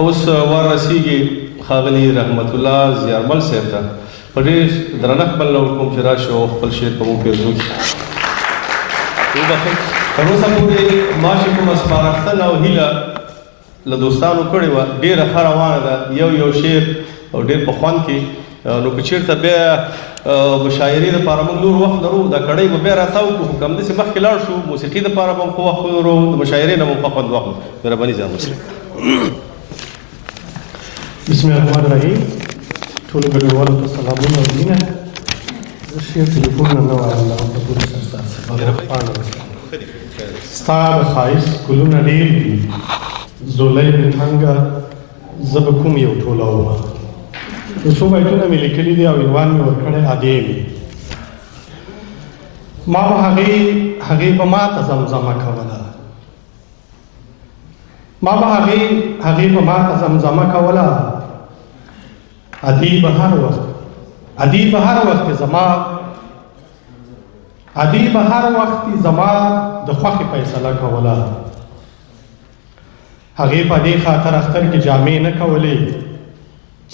اوس وار رسیږي ښاغلي رحمت الله زیارمل صاحب ته په ډېر درنښت باندې کوم چې راشي او خپل شعر په موږ پیرزو کړي. وبخښئ تر اوسه پورې ما چې کومه سپارښتنه او هیله له دوستانو کړې وه ډېره ښه روانه ده، یو شعر او ډېر په خوند کې. نو که چېرته بیا مشاعرې دپاره موږ نور وخت لرو، دا کړۍ به بیا راتاو کړو، خو که همداسې مخکې لاړ شو موسیقي دپاره به هم ښه وخت ولرو، د مشاعرې نه به هم ښه خوند واخلو. مهرباني زیارمل صاحب. بسم الله الرحمن الرحیم. ټولو ګډونوالو ته سلامونه او مینه. زه شعر تلیفون نه وایم، الله غفور ستا د ښایست ګلونه ډېر دي، زولی مې تنګه زه به کوم یو ټولومه. یو څو بیتونه مې لیکلي دي او عنوان مې ورکړی ادې مې. ما به هغې به ما ته زمزمه کوله، ما به هغې به ما ته زمزمه کوله. ادې به هر وخت زما د خوښې فیصله کوله. هغې په دې خاطر اختر کې جامې نه کولې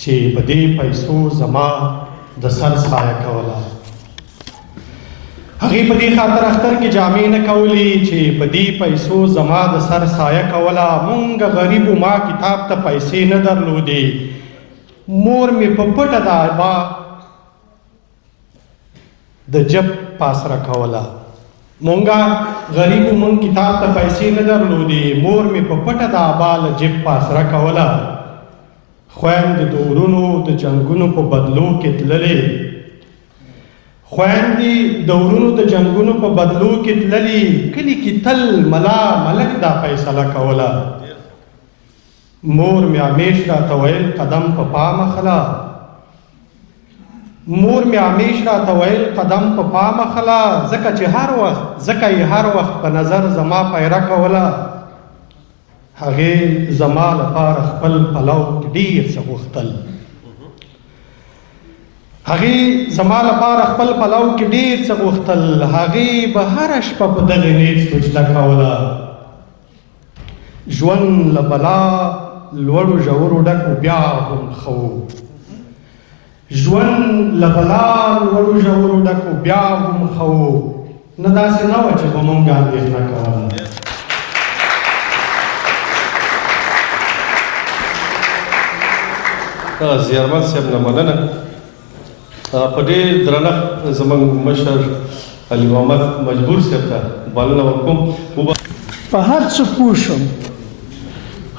چې په دې پیسو زما د سر سایه کوله. هغې په دې خاطر اختر کې جامې نه کولې چې په دې پیسو زما د سر سایه کوله. مونږ غریبو ما کتاب ته پیسې نه درلودې، مور مې په پټه د ابا د جب پاسره کوله. مونږه غریبو مونږ کتاب ته پیسې نه درلودې، مور مې په پټه د ابا له جب پاسره کوله. خویندې د ورونو د جنګونو په بدلو کې تللې، کلي کې تل ملا ملک دا فیصله کوله. مور مې همیش راته ویل قدم په پا مخله، ځکه یې هر وخت په نظر زما پیره کوله. هغې زما لپاره خپل پلو کې ډېر څه غوښتل، هغې به هره شپه په دغې نیت سجده کوله. ژوند له بلا لوړو ژورو ډکو بیا هم ښه و، نه داسې نه وه چې به مونږ اندېښنه کوله. زیارمل صاحب نه مننه. په ډېر درنښت زموږ مشر علي محمد مجبور صاحب ته بلنه ورکوم. په هر څه پوه شم،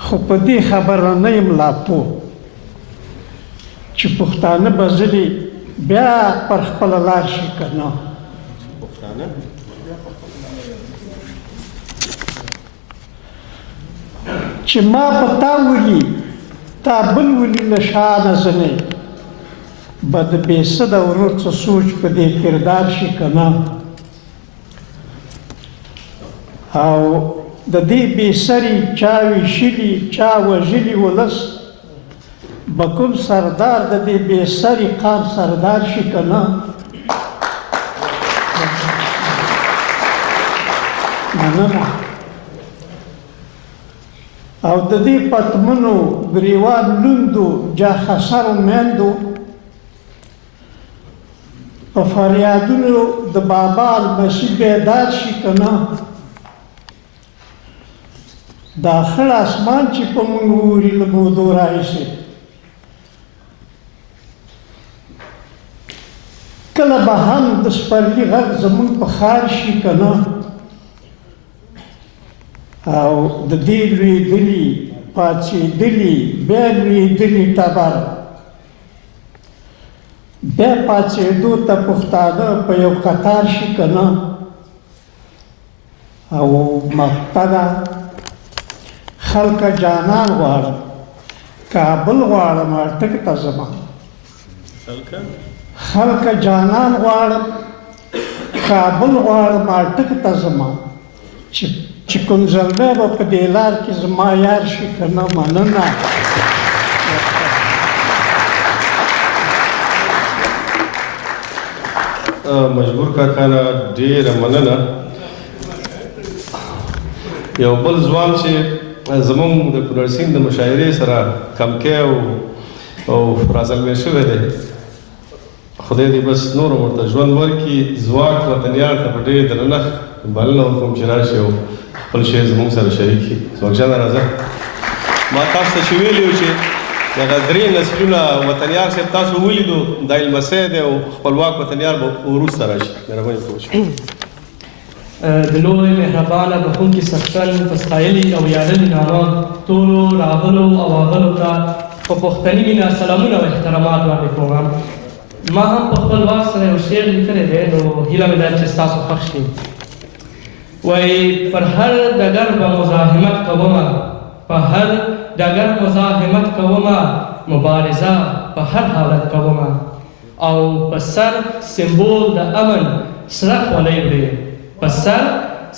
خو په دې خبره نه یم لا پوه چې پښتانه به ځلې بیا پر خپله لار شي که نه. چې ما په تا ولي تا بل ولي له شانه ځنې، به د بېسده ورور څه سوچ په دې کردار شي که نه. او د دې بېسري چا ویشلي چا وژلي ولس، به کوم سردار د دې بېسري قام سردار شي که نه. مننه. او د دې پتمنو ګریوان لوندو جاخسرو میندو په فریادونو د بابا المسیح بیدار شي که نه. دا خړ اسمان چې په موږ اوري له مودو راهیسې، کله به هم د سپرلي غږ زموږ په ښار شي که نه. او د دې لوېدلي پاڅېدلي بیا لوېدلي ټبر، بیا پاڅېدو ته پښتانه په یو قطار شي که نه. او مقتده خلکه جانان غواړم، کابل غواړم اټک ته ځمه. خلکه جانان غواړم، کابل غواړم اټک ته ځمه. چې کوم زلمی به په دې لار کې زما یار شي که نه. مننه. مجبور کاکا نه ډېره مننه. یو بل ځوان چې زمونږ د کونړ سیند د مشاعرې سره کمکی او رازلمی شوی دی. خدای دې بس نور ورته ژوند ورکړي، ځواک وطنیار ته په ډېر درنښت بلنه ورکوم چې راشي او خپل شعر زموږ سره شریک کړي. ځواکجانه راځه. ما تاسو ته چې ویلي وو چې دغه 3 نسلونه وطنیار صاحب تاسو ولیدو، دا لمسی دی او خپلواک وطنیار به وروسته راشي. مهرباني وکړئ. د لوی مهربانه بخونکي څښتن په ستایلي او ویاړلي نامه ټولو راغلو او آغلو ته په پښتني مینه سلامونه او احترامات وړاندې کوم. ما هم په خپل وخت سره یو شعر لیکلی دی، نو هیله مې ده چې ستاسو خوښ شي. وایي پر هر ډګر به مزاحمت کومه، په هر ډګر مزاحمت کومه، مبارزه په هر حالت کومه، او په سر سمبول د امن سره خولۍ وړې، په سر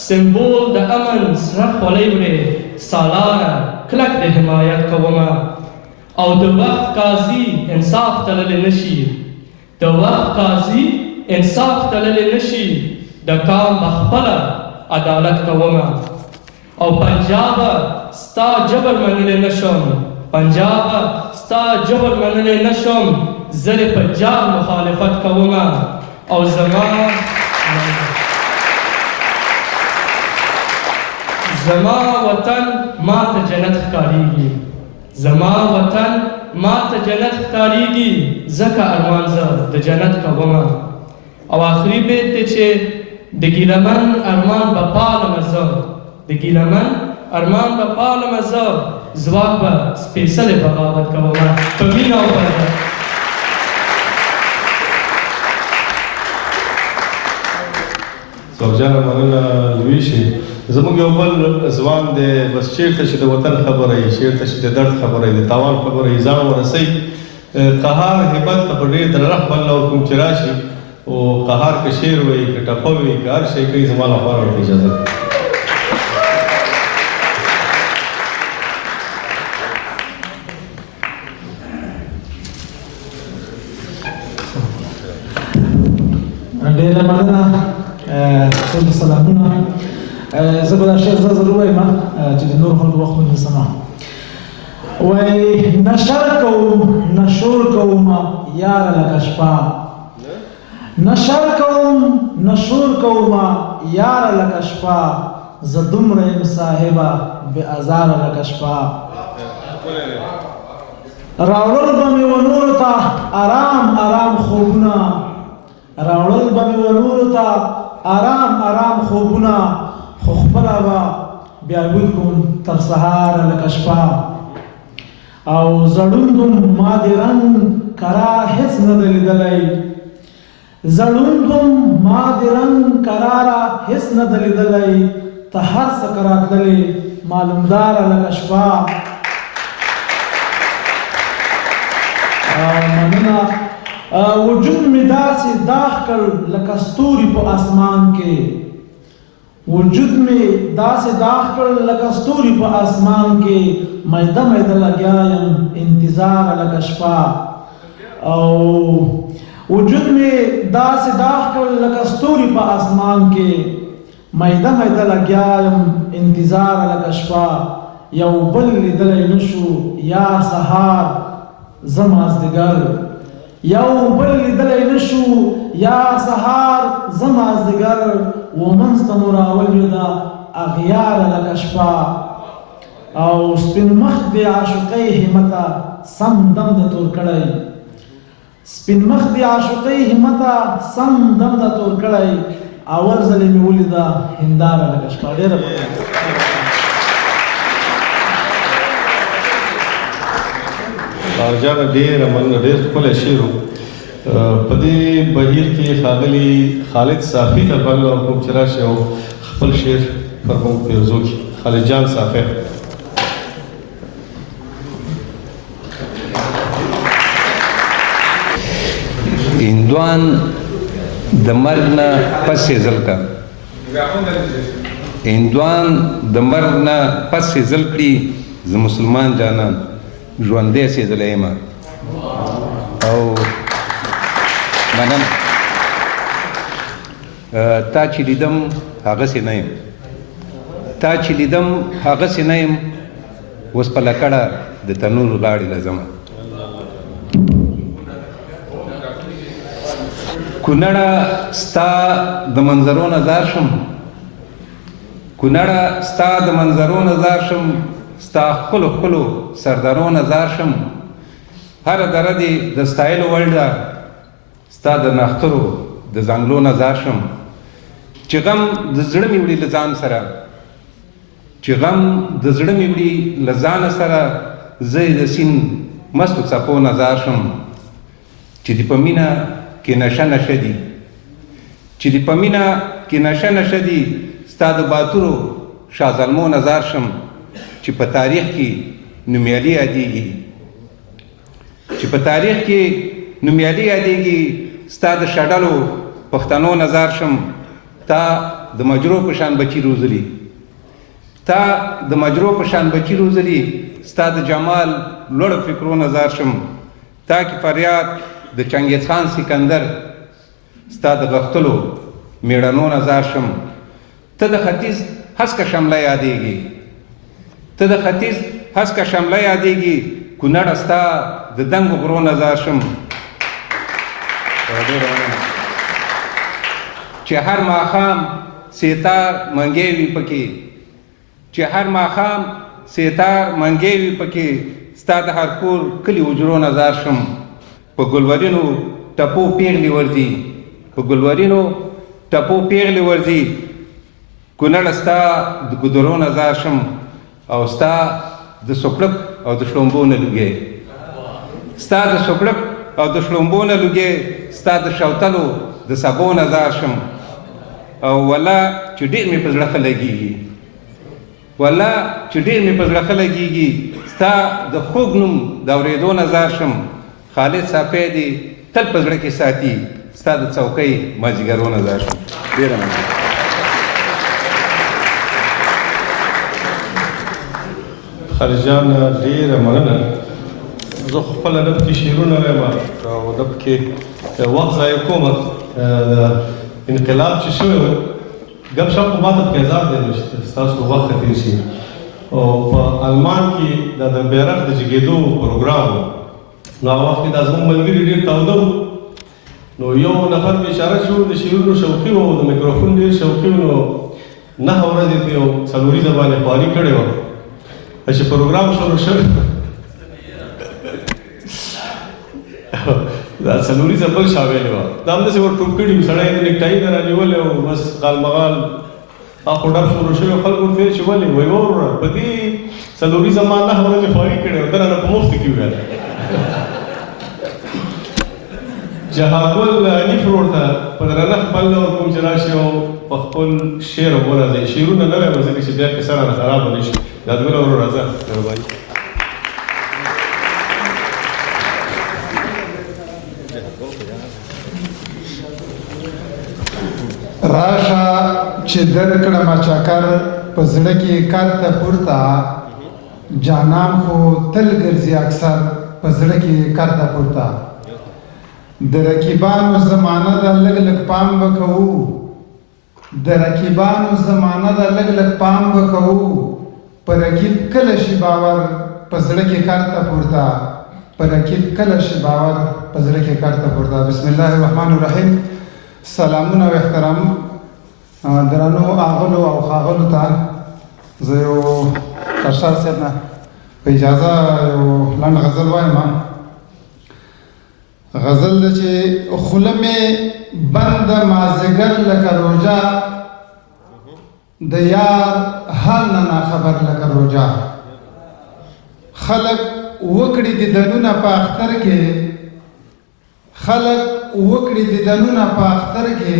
سمبول د امن سره خولۍ وړې، سالاره کلک د حمایت کومه، او د وخت قاضي انصاف تللی نشي، د وخت قاضي انصاف تللی نشي، د کام بخپله عدالت کومه، او پنجابه ستا جبر منلی نشم، پنجابه ستا جبر منلی نشم، زه د پنجاب مخالفت کومه، او زما وطن ما ته جنت ښکارېږي، زما وطن ما ته جنت ښکارېږي، ځکه ارمان زه د جنت کومه. او آخري بیت دی چې د ګیلمن ارمان به پالمه زه، د ګیلمن ارمان به پالمه زه، ځواک به سپېڅلی بغاوت کومه په مینه او برکت. ځواکجانه مننه لویشي. زموږ یو بل ځوان دی، بس چېرته چې د وطن خبره وي، چېرته چې د درد خبره وي، د تاوان خبره وي، ځان ورسوي. قهار همت ته په ډېر درنښت بلنه ورکوم چې راشي، او قهار که شعر وایي، که ټپه وایي، که هر شی کوي، زما لخوا ورته اجازه ده. ډېره مننه، ټول سلامونه. زه به دا شعر ضرور ووایم چې د نورو خلکو وخت ونه نیسم. وایي نشر کوم نشور کوم یاره لکه شپه، نشر کوم نشور کوم یاره لکه شپه، زه دومره یم صاحبه بې ازاره لکه شپه. راوړل به مې و نورو ته ارام ارام خوبونه، راوړل به مې و نورو ته ارام ارام خوبونه، خو خپله به بیا ویل کوم تر سهاره لکه شپه. او زړوندم ما د رنګ کرار هېڅ نه ده لیدلی، زړوندم ما د رنګ کراره هېڅ نه ده لیدلی، ته هر څه که راتللې معلومداره لکه شپه. مننه. وجود مې داسې داغ کړ لکه ستوري په اسمان کې، وجود مې داسې داغ کړ لکه ستوري په اسمان کې، میده میده لګیا یم انتظار لکه شپه. او وجود مې داسې داغ کړ لکه ستوري په اسمان کې، میده میده لګیا یم انتظار لکه شپه. یو بل لیدلی نشو یا سهار زه مازدیګر، یو بل لیدلی نشو یا سهار زه مازدیګر، و منځ ته مو راولوې ده اغیاره لکه شپه. او سپین مخ د عاشقۍ همته سم دم د تور کړی، سپین مخ د عاشقۍ همته سم دم د تور کړی، اول ځلې مې ولیده هنداره لکه شپه. ډېره ځواکجانه ډېره مننه، ډېر ښکلی شعر و. په دې بهیر کې ښاغلي خالد صافي ته بلنه ورکوم چې راشي او خپل شعر پر موږ پیرزو کړي. خالد جان صافي. هندوان د مرګ نه پس یې ځل کا، هندوان د مرګ نه پس یې ځل کړي، زه مسلمان جانان ژوندی سېزلی یم. او مننه. تا چې لیدم هغسې نه یم، تا چې لیدم هغسې نه یم، اوس په لکړه د تنور لاړې لزمه کونړه ستا د منظرو نظر شم کونړه ستا د منظرو نظر شم ستا ښکلو ښکلو سردارو نظر شم هره دره دې د ستایلو وړ ده ستا د نښترو د ځنګلو نظر شم چې غم د زړه مې وړي له ځان سره چې غم د زړه مې وړي له ځانه سره زه یې د سیند مستو څپو نظر شم چې دې په مینه کې نشه نشه دي چې دې په مینه کې نشه نشه دي ستا د باتورو شازلمو نظر شم چې په تاریخ کې نومیالي یادېږي چې په تاریخ کې نومیالي یادېږي ستا د شډلو پښتنو نظر شم تا د مجرو په شان بچي روزلي تا د مجرو په شان بچي روزلي ستا د جمال لوړ فکرو نظر شم تا کې فریاد د چنګیز خان سکندر ستا د غښتلو میړنو نظر شم ته د ختیځ هسکه شمله یادېږي ته د ختیځ هسکه شمله یادېږي کونړه ستا د دنګو غرو نظر شم چې هر ماښام سیتار منګې وي پکې چې هر ماښام سیتار منګې وي پکې ستا د هر کور کلي حجرو نظر شم په ګلورینو ټپو پیغلې ورځي په ګلورینو ټپو پیغلې ورځي کونړه ستا د ګودرو نظر شم او ستا د سوکړک او د شړومبو نه لوګې ستا د سوکړک او د شړومبو نه لوګې ستا د شوتلو د سبو نظر شم او والله چې ډېر مې په زړه ښه لګېږي والله چې ډېر مې په زړه ښه لګېږي ستا د خوږ نوم د اورېدو نظر شم خالد صافی دې تل په زړه کې ساتي ستا د څوکۍ مازدیګرو نظر شم ډېره مننه خالد ډېره مننه زه خپله ډب کې شعرونه وایم او ډب کې وخت ضایع کوم د انقلاب چې شوی و ګپ شپ خو ماته پکې ازاد دی نو چې ستاسو وخت تېر شي او په المان کې د بیرغ د جګېدو پروګرام و نو هغه وخت کې دا زموږ ملګري ډېر تاوده وو نو یو نفر بېچاره چې و د شعرونو شوقي و د میکروفون ډېر شوقي و نو 9 ورځې په یو څلوریزه باندې خواري کړې وه چې پروګرام شروع شوی دا څلوریزه بل شا ویلې وه دا همداسې ور ټوپ کړي وو سړی یې نیکټایي نه رانیولی او بس غالمغال خو ډب شروع شوی خلکو ورته ویل چې ولې وایي وروره په دې څلوریزه ما 9 ورځې خواري کړې وه ده رانه په مفت کې وویل جهاګل حنیف ورور ته په درنښت بل ډول کوم چې راشي او په خپل شعر وګورئ شعرونه نه وایم ځکه چې بیا کیسه رانه خرابه نه شي یادګله ورور راځه مهرباني راشه چې درکړم چکر په زړه کې کار ته پورته جانان خو تل ګرځي اکثر په زړه کې کار ته پورته د رقیبانو زمانه د لږ لږ پام به کوو د رقیبانو زمانه د لږ لږ پام به کوو په رقیب کله شي باور په زړه کې کار ته پورته په رقیب کله شي باور په زړه کې کار ته پورته بسم الله الرحمن الرحیم سلامونه او احترام درنو اغلو او خاغلو ته زه یو ارشاد صاحب نه په اجازه یو لنډ غزل وایم غزل ده چې خوله مې بنده مازدیګر لکه روژه د یار حال نه ناخبر لکه روژه خلک وکړي دیدنونه په اختر کې خلک وکړي دیدنونه په اختر کې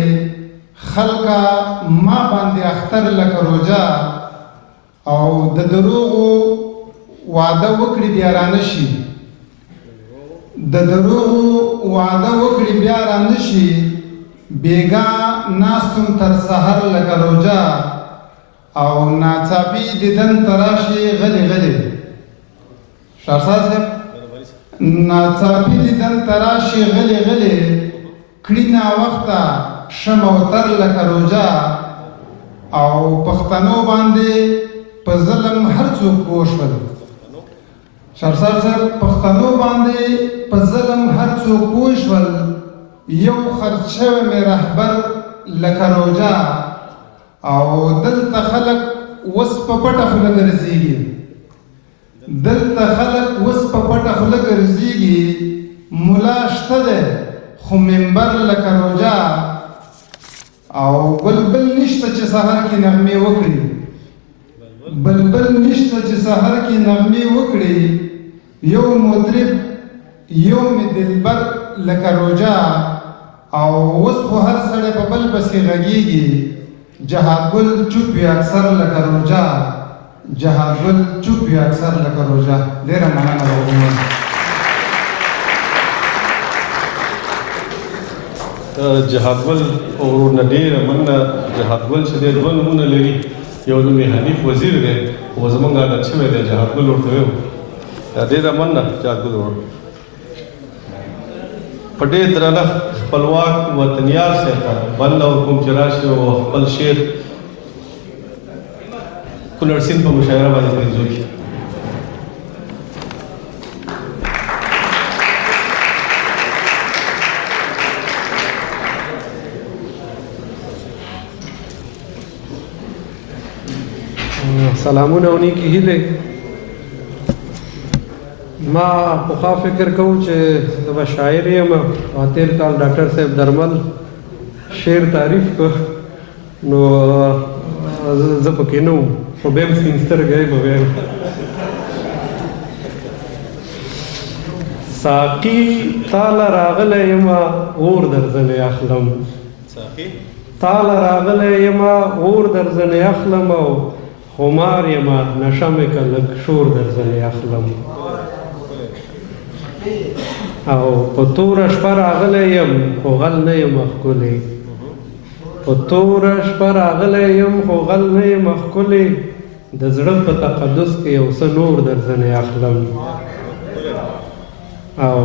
خلکه ما باندې اختر لکه روژه او د دروغو وعده وکړي بیا رانشي د دروغو وعده وکړي بیا رانشي بیګا ناستم تر سحر لکه روژه او ناڅاپي دیدن تراشي غلی غلی شهرزاد صاحب ناڅاپي دیدن تراشي غلی غلی کړي ناوخته شمع وتر لکه روژه او پښتنو باندې په ظلم هر څوک پوه شول شرسر صاحب پښتنو باندې په ظلم هر څوک پوه شول یو خرڅ شوی مې رهبر لکه روجا او دلته خلک اوس په پټه خوله ګرځېږي ملا شته دی خو منبر لکه روجا او بلبل نشته چې سهار کې نغمې وکړي یو مدرب یو مې دلبر لکه روجا او اوس خو هر سړی په بل پسې غږېږي جهاد ګل چوپ وي اکثر لکه روجا ډېره مننه وکړم جهاد ګل ورونه ډېره مننه. جهاد ګل چې دی دوه نومونه لري، یو نوم یې حنیف وزیر دی او زموږ عادت شوی دی جهاد ګل ورته ویو. ډېره مننه جهاد ګل ور په ډېر درنښت خپلواک وطنیار صاحب ته بلنه ورکوم چې راشي او خپل شعر کونړ سیند په مشاعره باندې پنځو کړي. سلامونه او نیکی هیلې. ما پخوا فکر کوم چې زه به شاعر یم او تېر کال ډاکټر صاحب درمل شعر تعریف کړ نو زه پکې نه وم خو بیا هم سپین سترګی به ویم. ساقي تاله راغلی یمه اور در ځنې اخلم اور در ځنې اخلم او خمار یمه نشه مې که لږ شور در ځنې اخلم او په توره شپه راغلی یم خو غل نه یم ښکلې د زړه په تقدس کې یو څه نور در ځنې اخلم او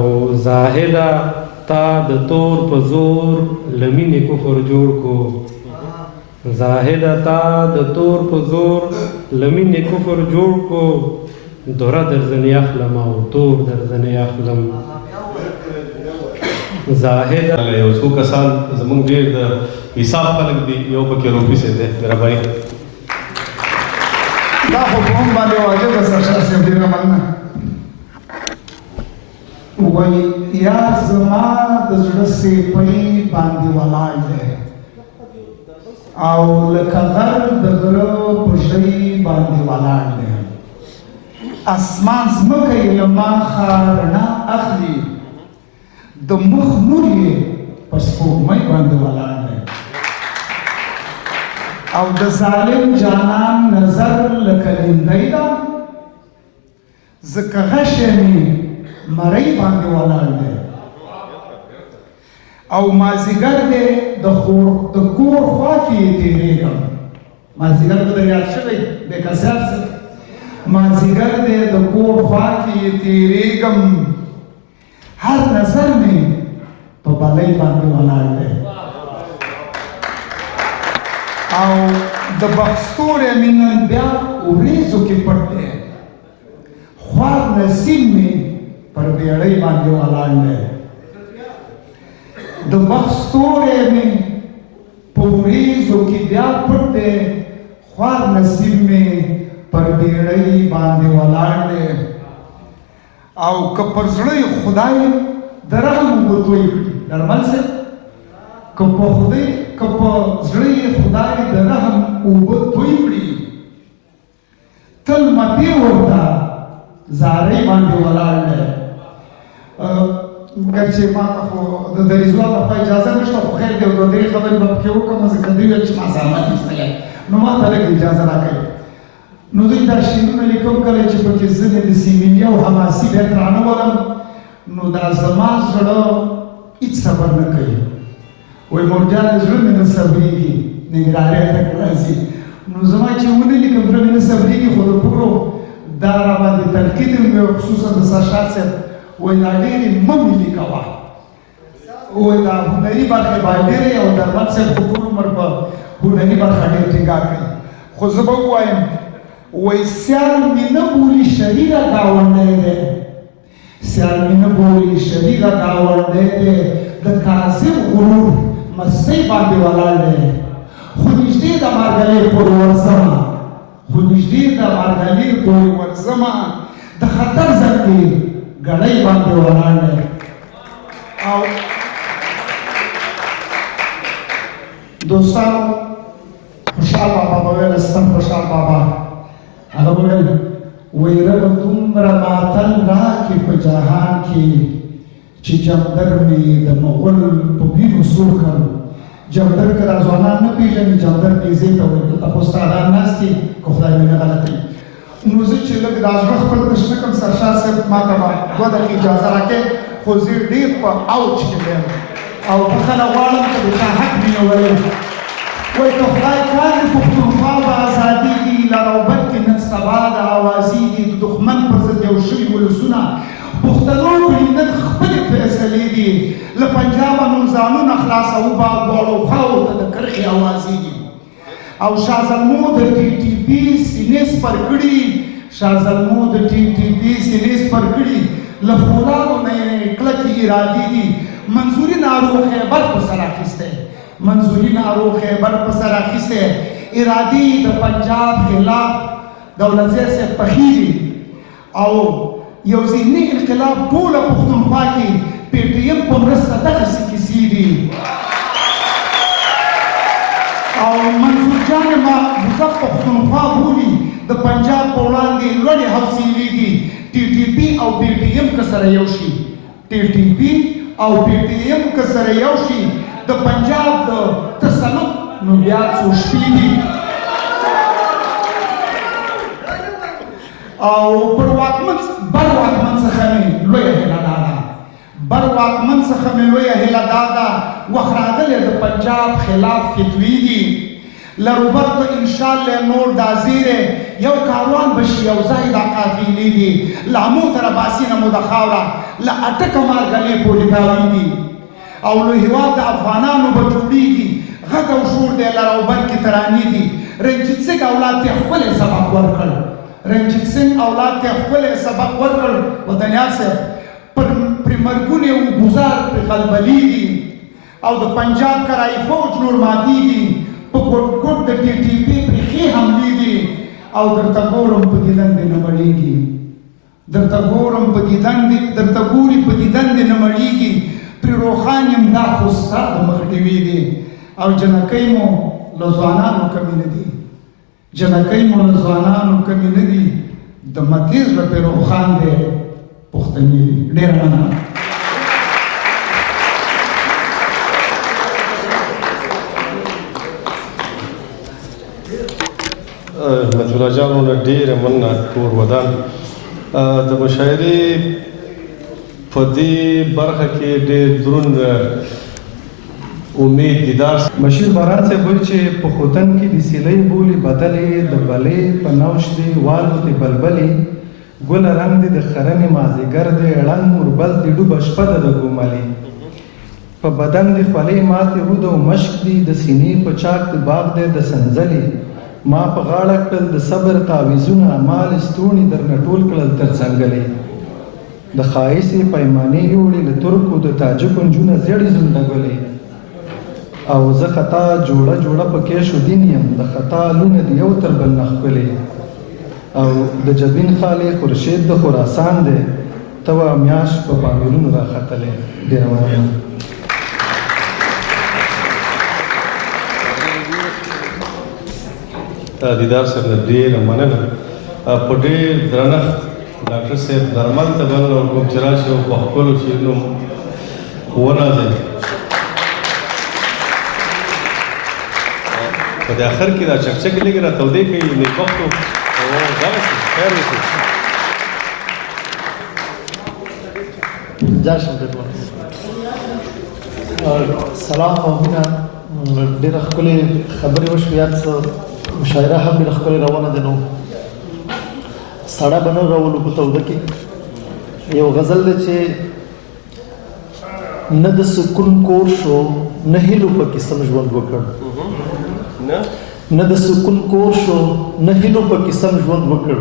زاهده تا د تور په زور له مینې کفر جوړ کو دوره در ځنې اخلم او تور در ځنې اخلم. زاهده یو څو کسان زموږ ډېر د حساب خلک دي، یو پکې روپي صاحب دی مهرباني. دا خو په هم باندې واجب ده سرشار صاحب ډېره مننه. وایي یار زما د زړه سیپۍ باندې ولاړ دی او لکه غر د غره په ژۍ باندې ولاړ دی. اسمان ځمکه یې له ماخه رڼا اخلي، د مخ نور یې په سپوږمۍ باندې ولاړ دی او د ظالم جانان نظر لکه لیندۍ ده ځکه غشی مې مرۍ باندې ولاړ دی او مازدیګر دی د کور خوا کې یې تېرېږم. مازدیګر به در یاد شوی بېکسیار صاحب. مازدیګر دی د کور خوا کې یې تېرېږم، هر نظر مې په بلۍ باندې ولاړ دی او د بختوری مې نن بیا وریځو کې پټ دی، خوار نصیب مې پر بیړۍ باندې ولاړ دی. د بختوری مې په وریځو کې بیا پټ دی، خوار نصیب مې پر بیړۍ باندې ولاړ دی او که پر زړه خدای د رحم اوبه توی کړي درمل صاحب، که په زړه خدای د رحم اوبه توی کړي تل متې ورته زارۍ باندې ولاړ دی. ګرچې ما ته خو د رضوان لخوا اجازه نشته خو خیر دی او د دې خبرې به پکې وکړم ځکه دوی ویل چې ما زحمت ایستلی نو ما ته لږ اجازه راکوي. نو دوی دا شعرونه لیکم کله چې پکې زه مې د سیمیني او حماسي بیا درانه ولم نو دا زما زړه هېڅ صبر نه کوي. وایي مورجان زړه مې نه صبرېږي نګرانۍ تک راځي. نو زما چې ونه لیکم زړه مې نه صبرېږي خو د ټولو دا راباندې تنقید مې خصوصا د سرشار صاحب وایي دا ډېرې مه مې لیکوه، وایي دا هنري برخې باید ډېرې او درمل صاحب خو ټول عمر په هنري برخه ډېر ټینګار کوي. خو زه به ووایم وای سیال می نه بولی شریر گاونډی دی سیال می نه بولی شریر گاونډی دی د کاظم غرور مستۍ باندې ولاړ دی خو نږدې د مارګلۍ پورې ورځمه خو نږدې د مارګلۍ پورې ورځمه د خطر زنګې ګړۍ باندې ولاړ دی او دوستانو خوشحال بابا به ویل ستر خوشحال بابا هغه به ویل وایي ربه دومره ماتل راکړې په جهان کې چې جمدر مې د مغول په وینو سور کړ جمدر که دا ځوانان نه پېژني جمدر نیزې ته وایي دلته خو استادان ناست دي که خدای مې نه غلطوي نو زه چې لږ دا زړه خپل تش نه کړم سرشاه صاحب ما ته به 2 دقیقې اجازه راکړې خو زه ډېر په اوج کې یم او بخښنه غواړم که د چا حق مې نه ویل وایي که خدای کاندې پښتونخوا به ازادېږي لراوبت کې نن سبا د اوازېږي د دښمن پر ضد یو شوي ولسونه پښتنو پرې نن خپلې فیصلې دي له پنجابه نور ځانونه خلاصوو به دواړو خواو ته د کرښې اوازېږي او شاه زلمو د ټي ټي پي سینې سپر کړي شاه زلمو د ټي ټي پي سینې سپر کړي له فولادو نه یې کلکې ارادې دي منظوري ناروغ خیبر په سر اخیستی منظوري ناروغ خیبر په سر اخیستی ارادې د پنجاب خلاف دولتزی صاحب پخې دي او یو ذهني انقلاب ټوله پښتونخوا کې پی ټي ایم په مرسته دغسې کیسې دي او منصور جان مظفر پښتونخوا بولي د پنجاب په وړاندې لوړې حوصلې دي ټي ټي پي او پی ټي ایم که سره یو شي ټي ټي پي او پی ټي ایم که سره یو شي د پنجاب د تسلط نو بیا څو شپې دي او بر واکمن څخه مې لویه هیله دا ده بر واکمن څخه مې لویه هیله دا ده وخت راغلی د پنجاب خلاف فتوی دي لروبر ته انشاءالله نور دا زیری یو کاروان بشي یو ځای دا قافلې دي لامو ته راباسینه مو د خاوره له اټکه مارګلې پورې داوي دي او لوی هېواد د افغانانو به جوړېږي غږ او شور دی لروبر کې ترانې دي رنجیت سنګ اولاد ته ښکلی سبق ورکړ رنجیت سنګ اولاد ته ښکلی سبق ورکړ وطنیار صاحب پرې مرګونه او ګزار پرې غلبلیږي او د پنجاب کرایي فوج نور ماتېږي په ګوټ ګوټ د ټي ټي پي پرېښې حملې دي او درته ګورم په دې دندې نه مړېږي درته ګورم په دې دندې درته ګوري په دې دندې نه مړېږي پرې روښان یم دا خو ستا د مخنیوي دي او جنکۍ مو له ځوانانو کمې نه دي جنکۍ مو له ځوانانو کمې نه دي د متې زړه پرې روښان دی پښتني دي ډېره مننه رحمت الله جان ونه ډېره مننه کور ودان د مشاعرې په دې برخه کې ډېر دروند امید دیدار بشیر باران صاحب وایي چې په خوتن کې د سیلۍ بولي بدلې د بلې په نوش دی والوتې بلبلې ګله رنګ دی د خرنې مازدیګر دی ړنګ موربل دی ډوبه شپه ده د ګوملې په بدن دی خولۍ ماتې رود او مشک دی د سینې په چاک دی باغ دی د سنځلې ما په غاړه کړل د صبر تعویذونه مال ستوني درنه ټول کړل تر څنګلې د ښایستې پیمانې یوړې له ترکو د تاجکو نجونه زیړې زونډه ګلې او زه خطا جوړه جوړه پکې شو دین یم د خطا لونه د یو تر بل نه ښکلې او د جبین خالې خورشید د خراسان دی ته وه میاشت په پامیلونو راختلې ډېره مننه دیدار صاحب نه ډېره مننه په ډېر درنښت ډاکټر صاحب درمل ته بل کوم چې راشي او په ښکلو شعرونو ونازوي په دې اخر کې دا چکچکې لږې راتودې کوي نیکبختو دغسې خیر وشي جشن سلام او مینه ډېره ښکلې خبرې وشوې یاد څه مشاعره هم ډېره ښکلې روانه ده نو ساړه به نه راولو په توده کې یو غزل دی چې نه د سکون کور شو نه هیلو پکې سم ژوند وکړ نه د سکون کور شو نه هیلو په قسم ژوند وکړ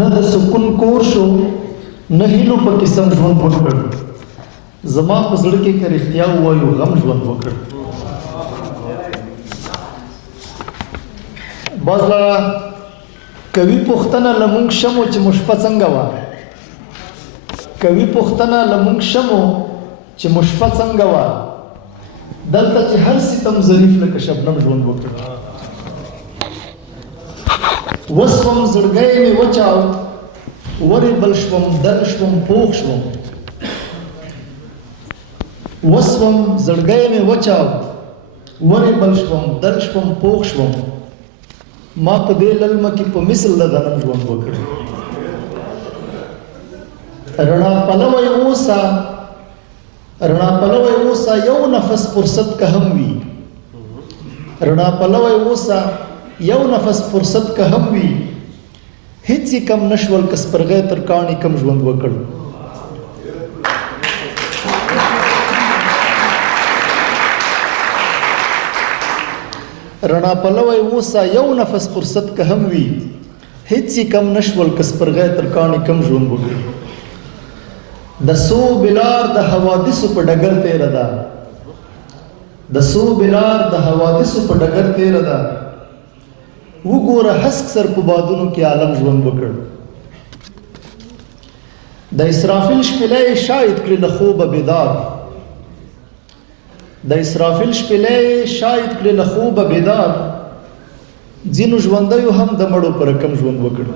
نه د سکون کور شو نه هیلو په قسم ژوند وکړ زما په زړه کې که رښتیا ووایو غم ژوند وکړ باز لا کوي پوښتنه له موږ شمو چې موږ شپه څنګه وه کوي پوښتنه له موږ شمو چې موږ شپه څنګه وه دلته چې هر ستم ظریف لکه شبنم ژوند وکړ وسوم زړګی مې وچاو ورې بل شوم دل شوم پوخ شوم وسوم زړګی مې وچاو ورې بل شوم دل شوم پوخ شوم ما په دې للمه کې په مثل د غنم ژوند وکړ رڼا پلوی اوسه رڼا پلوی اوسه یو نفس فرصت که هم وي رڼا پلوی اوسه یو نفس فرصت که هم وي هیڅ یې کم نشول که سپرغی تر کاڼي کم ژوند وکړ رڼا پلوی اوسه یو نفس فرصت که هم وي هیڅ یې کم نشول که سپرغی تر کاڼي کم ژوند وکړ د سو بلار د حوادثو په ډګر تیره ده د سو بلار د حوادثو په ډګر تیره ده وګوره هسک سر په بادونو کې عالم ژوند وکړ د اسرافیل شپیلی شاید کړي له خوبه بیدار د اسرافیل شپیلی شاید کړي له خوبه بیدار ځینو ژوندیو هم د مړو په رقم ژوند وکړ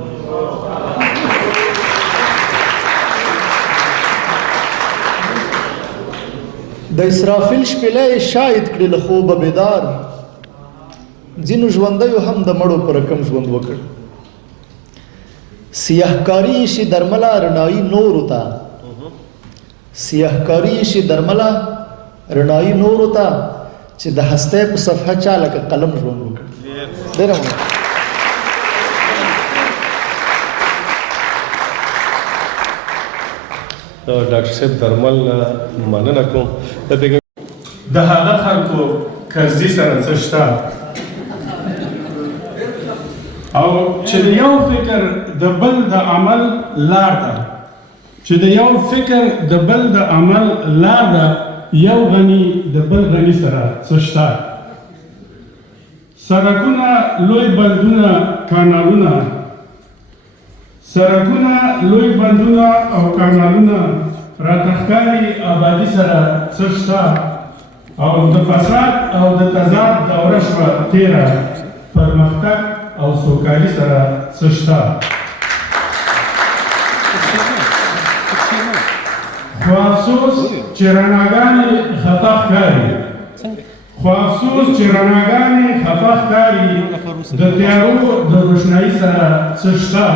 د اسرافیل شپیلی شاید کړي له خوبه بیدار ځینو ژوندیو هم د مړو په رقم ژوند وکړ سیاهکاري شي درمله رڼایي نورو ته سیاهکاري شي درمله رڼایي نورو ته چې د هستۍ په صفحه چا لکه قلم ژوند وکړ ډېره مننه ډاکټر صاحب درمل مننه کوم د هغه خلکو قرضي سره څه شته او چې د یو فکر د بل د عمل لار ده چې د یو فکر د بل د عمل لار ده یو غني د بل غني سره څه شته سړکونه لوی بندونه کانالونه سړکونه لوی بندونه او کانالونه راته ښکاري آبادي سره څه شته او د فساد او د تضاد دوره شوه تېره پرمختګ او سوکالي سره څه شته خو افسوس چې رڼاګانې خفه ښکاري خو افسوس چې رڼاګانې خفه ښکاري د تیارو د روښنایي سره څه شته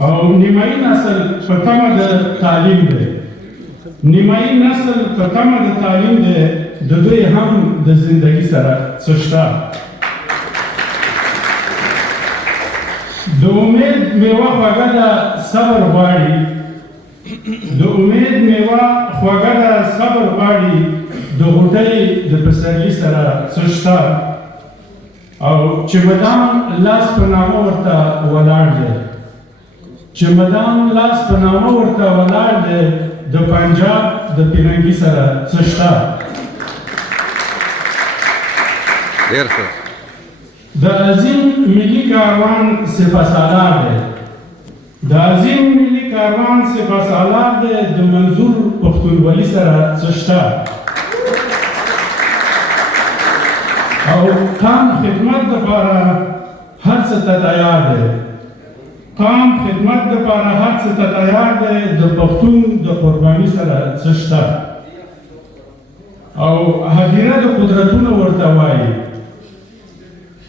او نیمایي نسل په تمه د تعلیم دی نیمایي نسل په تمه د تعلیم دی د دوی هم د زندگی سره څه شته د امید میوه خوږه ده صبر غواړي د امید میوه خوږه ده صبر غواړي د غوټۍ د پسرلي سره څه شته او چې مدام لاس په نامه ورته ولاړ دی چې مدام لاس په نامه ورته ولاړ دی د پنجاب د پیرنګي سره څه شته ډېر ښه د عظیم ملي کاروان سپهسالار دی د عظیم ملي کاروان سپهسالار دی د منظور پښتونولي سره څه شته او قام خدمت دپاره هر څه ته تیار دی قام خدمت دپاره هر څه ته تیار دی د پښتون د قرباني سره څه شته او هدیره د قدرتونو ورته وایي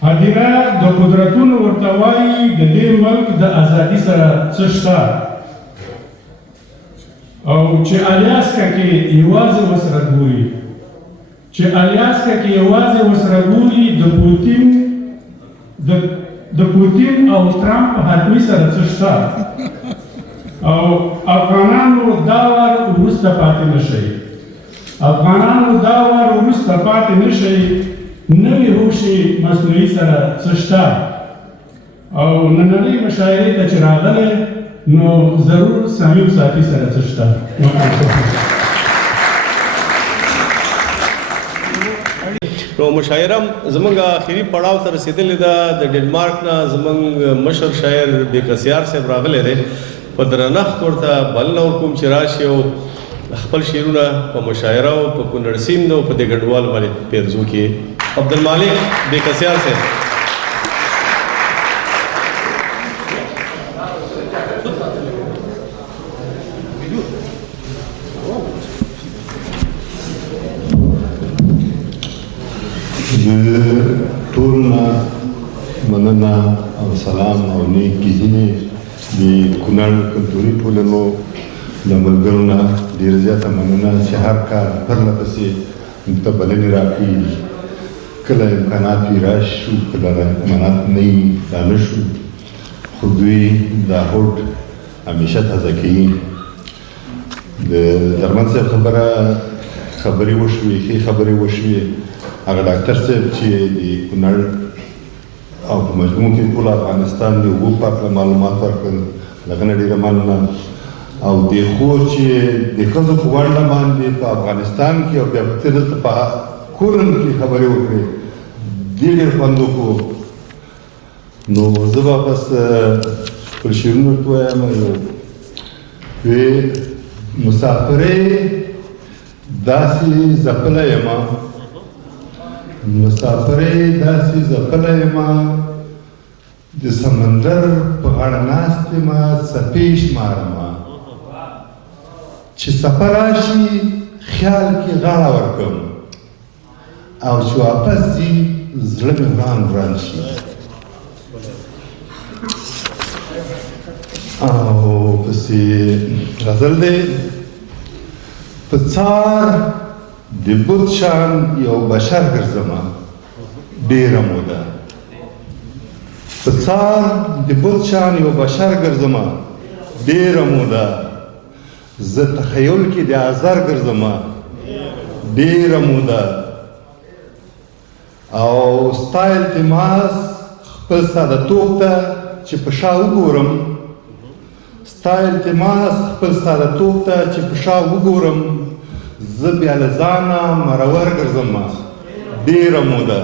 هدیره د قدرتونو ورته وایي د دې ملک د ازادي سره څه شته او چې الیاسکا کې یوازې وسره ګوري چې الیاسکا کې یوازې وسره ګوري د پوتین او ټرمپ حتمي سره څه شته او افغانانو دا وار وروسته پاتې نه شي افغانانو دا وار وروسته پاتې نه شئ، نوې هوښې مصنوعي سره څه شته او نننۍ مشاعرې ته چې راغلی نو ضرور سمیع صافي سره څه شته. نو مشاعره زمونږ آخري پړاو ته رسېدلې ده. د ډنمارک نه زمونږ مشر شاعر بیکسیار صاحب راغلی دی. په درنښت ورته بلنه ورکوم چې راشي او خپل شعرونه په مشاعره او په کونړ سیند او په دې ګډوال باندې پیرزو کې. عبدالمالک بیکسیار صاحب. ټول نه مننه او سلام او نیکې هیلې د کونړ کلتوري ټولنو د ملګرو نه ډېره زیاته مننه چې هر کال پرله پسې موږ ته بلنې راکوي. کله امکانات وي راشو، کله امکانات نه وي دا نه شو، خو دوی دا هوډ همیشه تازه کوي. د درمن صاحب خبرې وشوې، ښې خبرې وشوې. هغه ډاکټر صاحب چې د کونړ او په مجموع کې ټول افغانستان د اوبو په هکله معلومات ورکړل، د هغه نه ډېره مننه. او د خور چې د ښځو په ونډه باندې په افغانستان کې او بیا په دلته په کورن کې خبرې وکړې، دې ډېر خوند وکړو. نو زه به بس خپل شعرونو ته وایم وې مسافرې داسې ځپلی یمه، مسافرې داسې ځپلی یمه، د سمندر په غاړه ناست یمه څپې شمارمه، چې سفر راشي خیال کې غاړه ورکړم او چې واپس ځي زړه مې وران وران شي. او پسې غزل دی: په څار د بت شان یو بشر ګرځمه ډېره موده، په څار د بت شان یو بشر ګرځمه ډېره موده، زه تخیل کې د آزر ګرځمه ډېره موده، او ستا التماس خپل سادهتوب ته چې په شا وګورم، ستا التماس خپل سادهتوب ته چې په شا وګورم، زه بیا له ځانه مرور ګرځمه ډېره موده،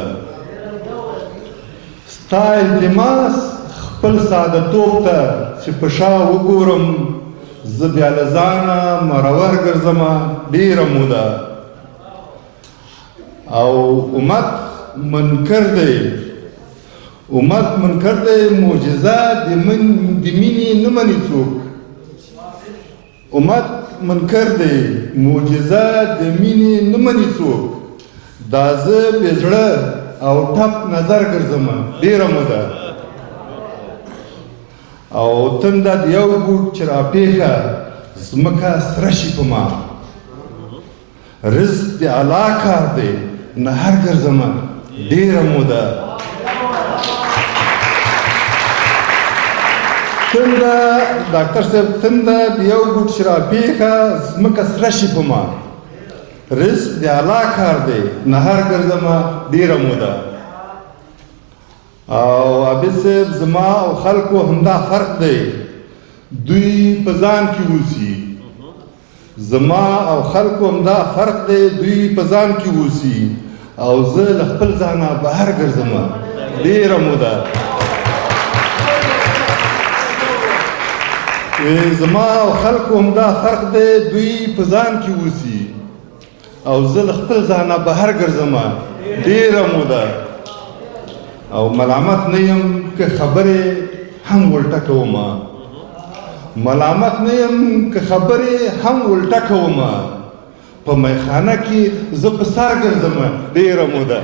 ستا التماس خپل سادهتوب ته چې په شا وګورم، زه بیا له ځانه مرور ګرځمه ډېره موده. او امت منکر دی، امت منکر دی، معجزه د مینې نه مني څوک، امت منکر دی، معجزه د مینې نه مني څوک، دا زه بې زړه او ټپ نظر ګرځمه ډېره موده. او تنده د یو ګوټ چې راپېښه ځمکه سره شي په ما، رزق د الله کار دی نهر ګرځمه ډېره موده. تنده ډاکټر صاحب تنده د یو ګوټ چې راپېښه ځمکه سره شي په ما، رزق د الله کار دی نهر ګرځمه ډېره موده. او عابد صاحب زما او خلکو همدا فرق دی، دوی په ځان کې اوسي، زما او خلکو همدا فرق دی، دوی په ځان کې اوسي، او زه له خپل ځانه بهر ګرځمه ډېره موده. زما او خلکو همدا فرق دی، دوی په ځان کې اوسي، او زه له خپل ځانه بهر ګرځمه ډېره موده. او ملامت نه یم که خبرې هم الټه کومه، ملامت نه یم که خبرې هم الټه کومه، په میخانه کې زه په سر ګرځمه ډېره موده.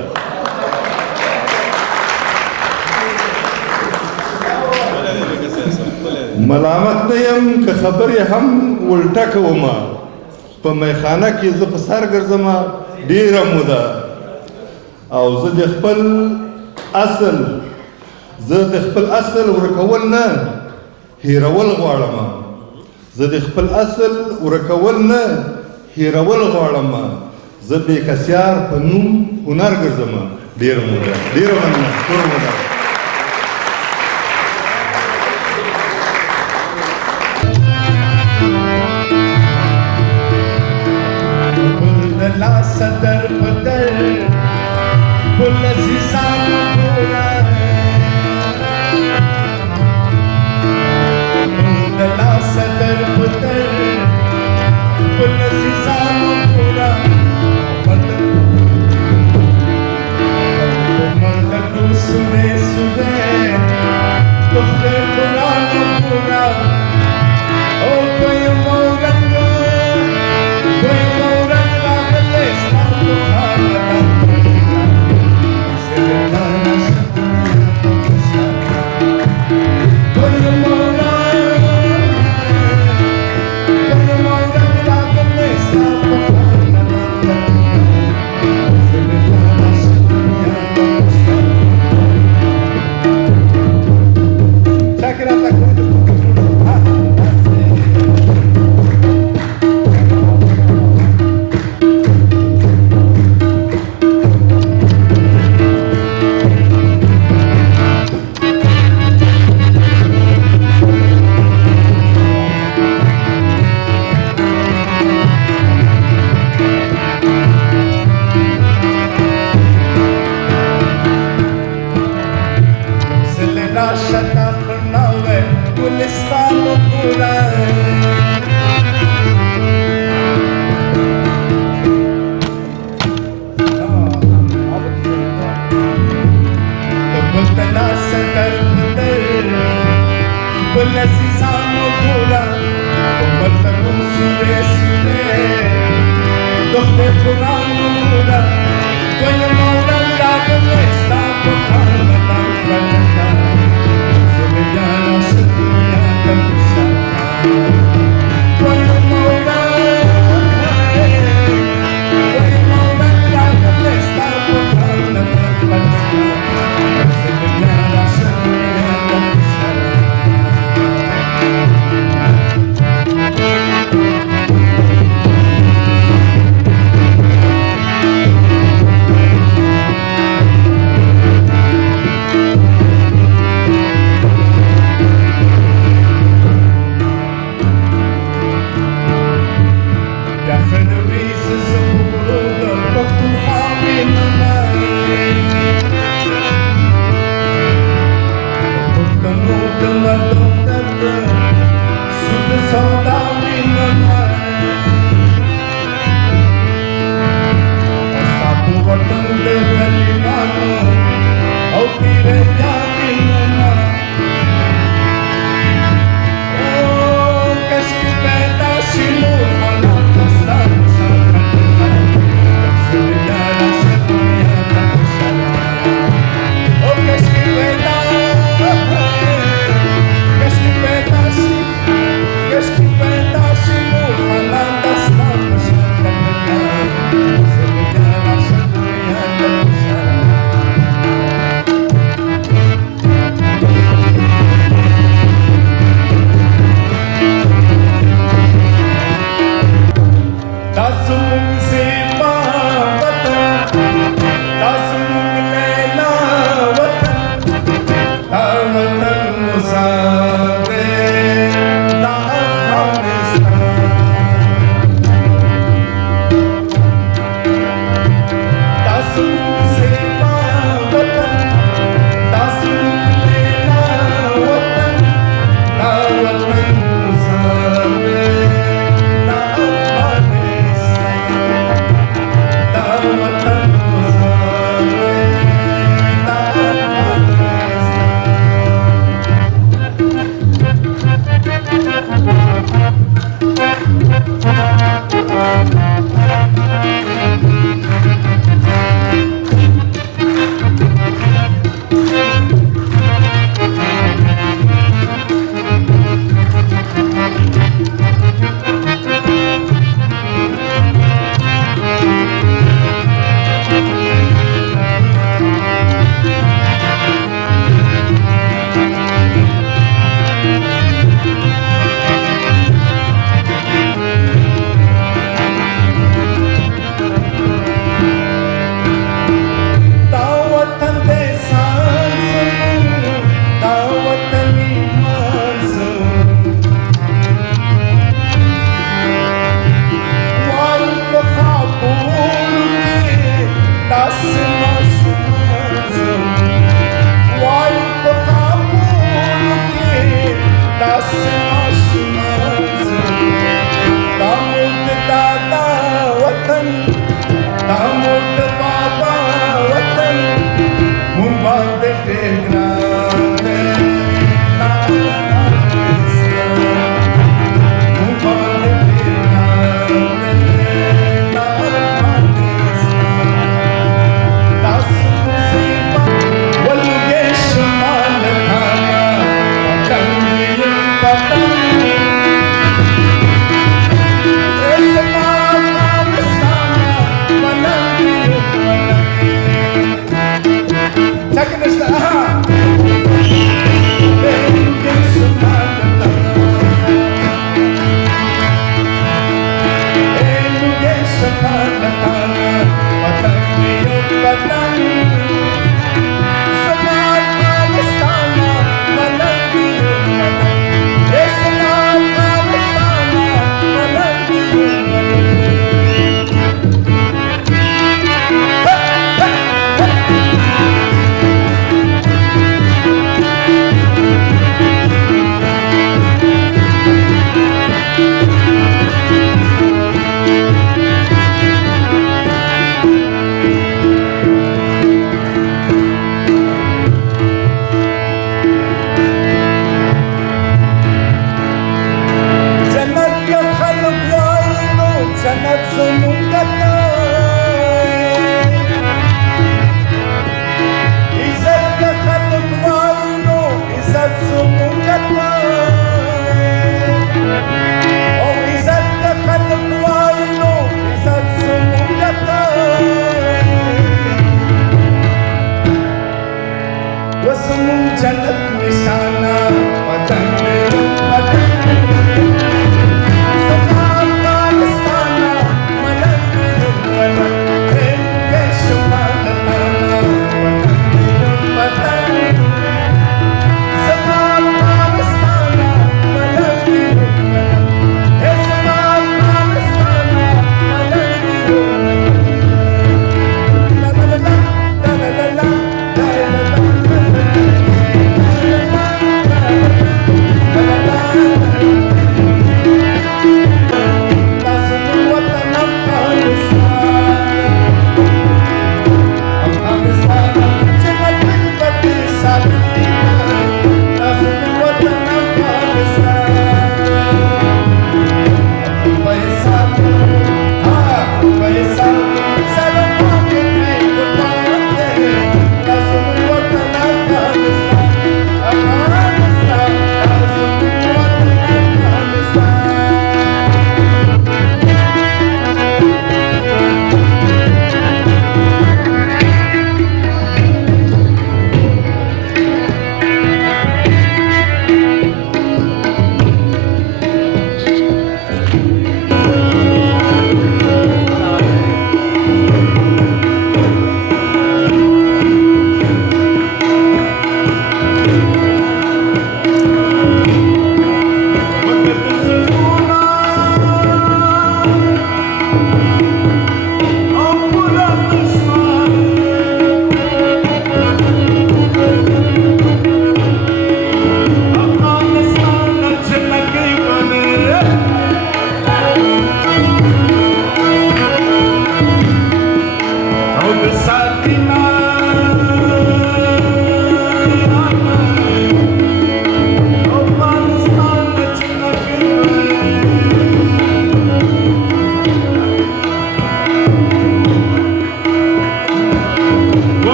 ملامت نه یم که خبرې هم الټه کومه، په میخانه کې زه په سر ګرځمه ډېره موده. او زه د خپل اصل ورکول نه هیرول غواړم، زه د خپل اصل ورکول نه هیرول غواړم، زه بېکسیار په نوم هنر ګرځم ډېره موده ډېره مننه ټوله موده صدر بدر بل عزیزان ګورا دلا صدر بدر بل عزیزان ګورا مرد کو سورې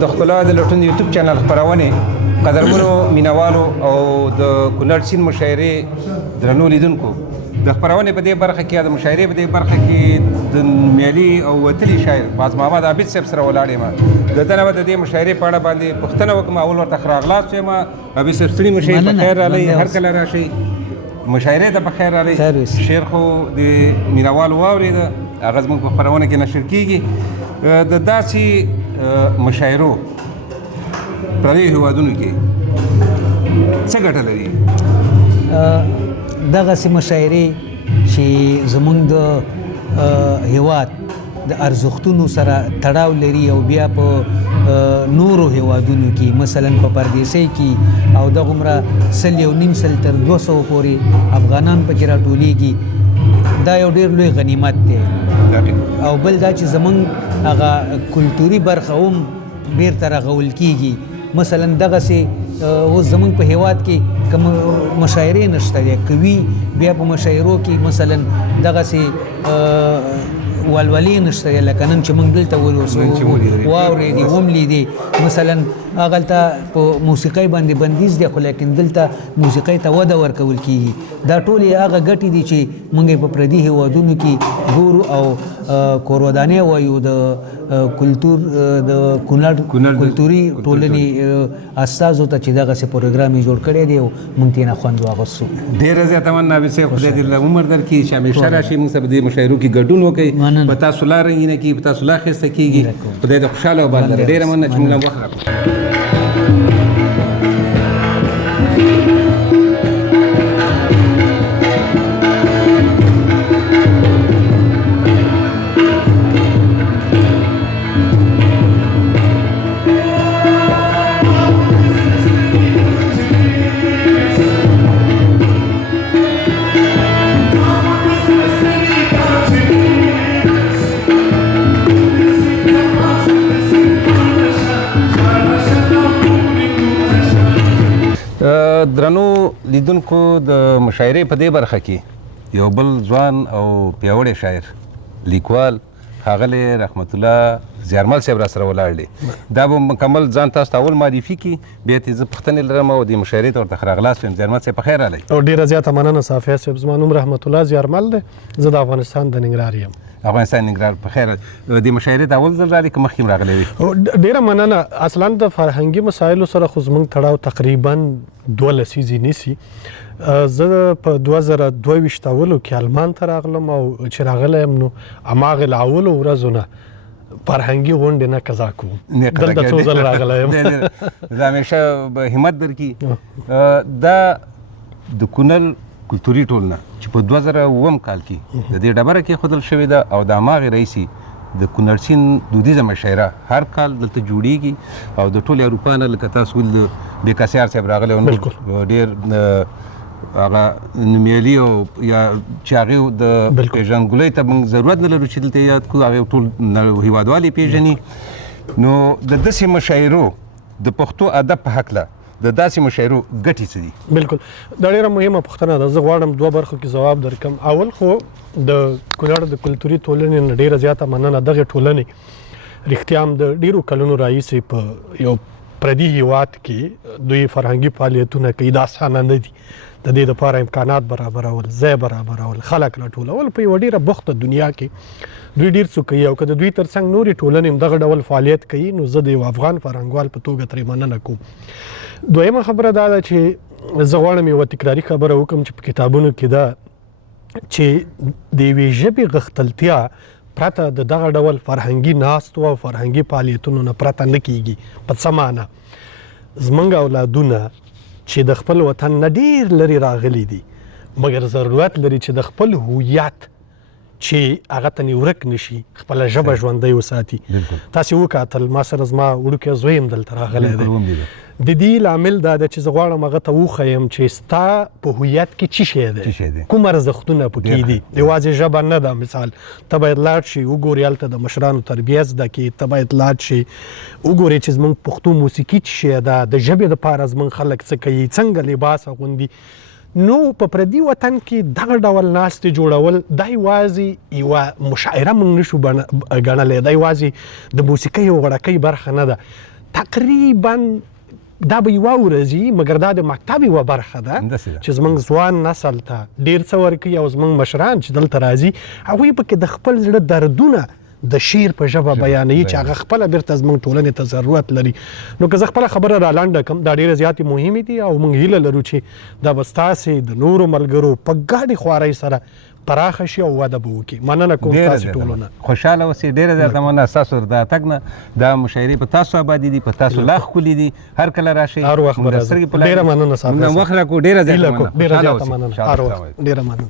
د ښکلا د لټون یوټیوب چینل خپرونې قدرمنو مینوالو او د کونړ سیند مشاعرې درنو لیدونکو د خپرونې په دې برخه کې د مشاعرې په دې برخه کې د نومیالي او وتلي شاعر باز محمد عابد صاحب سره ولاړ یم د ده نه به د دې مشاعرې په اړه باندې پوښتنه وکړم اول ورته ښه راغلاست وایم عابد صاحب ستړي مشئ په خیر راغلی هر کله راشئ مشاعرې ته په خیر راغلی شعر خو د مینوالو واورېده هغه زموږ په خپرونه کې نشر کېږي د داسې مشاعرو پردیو هېوادونو کې څه ګټه لري؟ دغسې مشاعرې چې زموږ د هېواد د ارزښتونو سره تړاو لري او بیا په نورو هېوادونو کې مثلا په پردیسۍ کې او دغومره 100 تر 200 پورې افغانان پکې راټولېږي دا یو ډېر لوی غنیمت دی او بل دا چې زموږ هغه کلتوري برخه هم بیرته رغول کېږي مثلا دغسې اوس زموږ په هېواد کې کوم مشاعرې نشته دی که وي بیا په مشاعرو کې مثلا دغسې ولولې نشته دی لکه نن چې موږ دلته ولوسو واورېدې وملیدې مثلا هغلته په موسیقۍ باندې بندیز دی خو لیکن دلته موسیقۍ ته وده ورکول کېږي دا ټولې هغه ګټې دي چې موږ په پردي هېوادونو کې ګورو او کورودانۍ وایو د کلتور د کونړ کلتوري ټولنې استازو ته چې دغسې پروګرام یې جوړ کړی دی او موږ ترې نه خوند واخیستو ډېره زیاته مننه عابد صاحب خدای دې له عمر درکړي چې همیشه راشئ موږ سره په دې مشاعرو کې ګډون وکړئ په تاسو لا رنګینه کېږي په تاسو لا ښایسته کېږي خدای دې خوشحاله او باد لري ډېره مننه چې موږ له وخت راکړو درنو لیدونکو د مشاعرې په دې برخه کې یو بل ځوان او پیاوړی شاعر لیکوال ښاغلی رحمت الله زیارمل صاحب را سره ولاړ دی دا به مکمل ځان تاسو ته اول معرفي کړي بیا ترې زه پوښتنې لرم او دې مشاعرې ته ورته ښه راغلاست وایم زیارمل صاحب په خیر راغلی او ډېره زیاته مننه صافیه صاحب زما نوم رحمت الله زیارمل دی زه د افغانستان د ننګرهار یم افغانستان ننګرهار په خیر دې مشاعرې ته اول ځل راغلی که مخکې هم راغلی وي ډېره مننه اصلا د فرهنګي مسایلو سره خو زموږ تړاو تقریبا 2 لسیزې نیسي زه په 2022 اولو کې المان ته راغلم او چې راغلی یم نو هماغې له اولو ورځو نه فرهنګي غونډې نه قضا کوم دلته څو ځل راغلی یم زه همیشه به همت درکړي دا د کونړ کلتوري ټولنه چې په 2009 کال کې د دې ډبره کېښودل شوې ده او د هماغې رئیسي د کونړ سیند دودیزه مشاعره هر کال دلته جوړیږي او د ټولې اروپا نه لکه تاسو ویل د بیکاسیار صاحب راغلی او ډېر هغه نومیالي او یا چې هغې د پېژندګلۍ ته موږ ضرورت نه لرو چې دلته یاد کړو هغې ټول هېوادوال یې پېژني نو د داسې مشاعرو د پښتو ادب په هکله د داسې مشاعرو ګټې څه دي؟ بالکل دا ډېره مهمه پوښتنه ده زه غواړم 2 برخو کې ځواب درکړم اول خو د کونړ د کلتوري ټولنې نه ډېره زیاته مننه دغې ټولنې رښتیا هم د ډېرو کلونو راهیسې په یو پردي هېواد کې دوی فرهنګي فعالیتونه کوي دا اسانه نه دي د دې دپاره امکانات برابرول ځای برابرول خلک راټولول په یوه ډېره بوخته دنیا کې دوی ډېر څه کوي او که د دوی تر څنګ نورې ټولنې هم دغه ډول فعالیت کوي نو زه د یو افغان فرهنګوال په توګه ترې مننه کوم دویمه خبره دا ده چې زه غواړم یوه تکراري خبره وکړم چې په کتابونو کې ده چې د یوې ژبې غښتلتیا پرته د دغه ډول فرهنګي ناستو او فرهنګي فعالیتونو نه پرته نه کیږي په څه معنی زموږ اولادونه چې د خپل وطن نه ډېر لرې راغلي دي مګر ضرورت لري چې د خپل هویت چې هغه ته ورک نشي خپله ژبه ژوندۍ وساتي تاسې وکتل ما سره زما وړوکی زوی هم دلته راغلی دی د دې لامل دا ده چې زه غواړم هغه ته وښیم چې ستا په هویت کې څه شی دی، کوم ارزښتونه پکې دي. یوازې ژبه نه ده. مثال ته باید لاړ شي وګورې هلته د مشرانو تربیه زده کړې، ته باید لاړ شي وګورې چې زموږ پښتو موسیقي څه شی ده، د ژبې دپاره زموږ خلک څه کوي، څنګه لباس اغوندي. نو په پردي وطن کې دغه ډول ناستې جوړول دا یوازې یوه مشاعره موږ نشو ګڼلی، دا یوازې د موسیقۍ او غړکۍ برخه نه ده. تقریبا دا به یوه ورځي، مګر دا د مکتب یوه برخه ده چې زموږ ځوان نسل ته ډېر څه ورکوي او زموږ مشران چې دلته راځي هغوی پکې د خپل زړه دردونه د شعر په ژبه بیانوي چې هغه خپله بیرته زموږ ټولنې ته ضرورت لري. نو که زه خپله خبره را لنډه کړم، دا ډېرې زیاتې مهمې دي او موږ هیله لرو چې دا به ستاسې د نورو ملګرو په ګډې خوارۍ سره پراخه شي او وده به وکړي. مننه کوم تاسې ټولو نه. خوشحاله اوسئ. ډېره زیاته مننه ستاسو د تګ نه. دا مشاعرې په تاسو ابادي دي، په تاسو لا ښکلي دي. هر کله راشئ، هر وخت به راځئ. ډېره مننه صاحب. موږ وخت راکړو. ډېره زیاته مننه. هر وخت ډېره مننه.